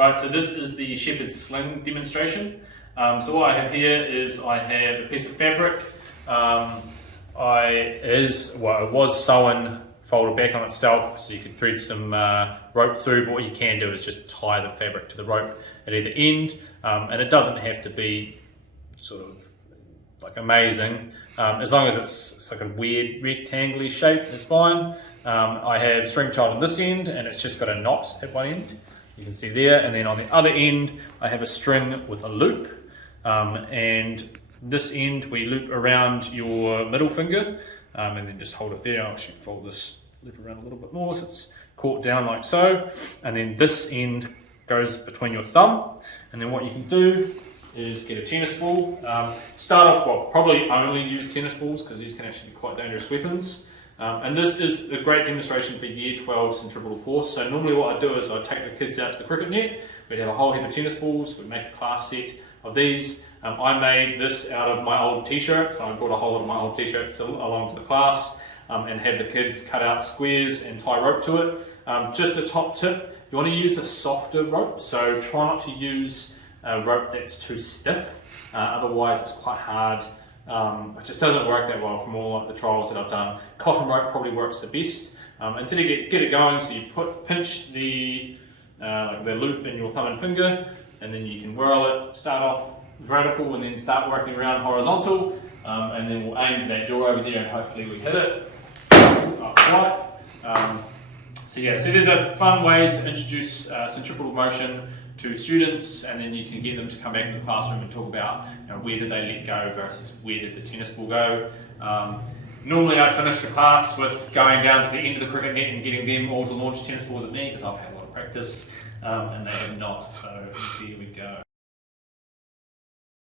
Right, so this is the shepherd's sling demonstration. So what I have here is I have a piece of fabric. It was sewn, folded back on itself, so you could thread some rope through, but what you can do is just tie the fabric to the rope at either end, and it doesn't have to be sort of like amazing, as long as it's like a weird rectangular shape, it's fine. I have string tied on this end, and it's just got a knot at one end, you can see there, and then on the other end I have a string with a loop, and this end we loop around your middle finger, and then just hold it there. I'll actually fold this loop around a little bit more so it's caught down like so, and then this end goes between your thumb, and then what you can do is get a tennis ball. Start off, well, probably only use tennis balls because these can actually be quite dangerous weapons. And this is a great demonstration for Year 12 centripetal force. So normally what I do is I take the kids out to the cricket net, we'd have a whole heap of tennis balls, we'd make a class set of these. I made this out of my old t-shirts, so I brought a whole lot of my old t-shirts along to the class and had the kids cut out squares and tie rope to it. Just a top tip, you want to use a softer rope, so try not to use a rope that's too stiff, otherwise it's quite hard. It just doesn't work that well from all the trials that I've done. Cotton rope probably works the best until you get it going. So you pinch the loop in your thumb and finger, and then you can whirl it. Start off vertical and then start working around horizontal, and then we'll aim for that door over there and hopefully we hit it. Right. So these are fun ways to introduce centripetal motion to students, and then you can get them to come back into the classroom and talk about where did they let go versus where did the tennis ball go. Normally I finish the class with going down to the end of the cricket net and getting them all to launch tennis balls at me because I've had a lot of practice and they have not, so here we go.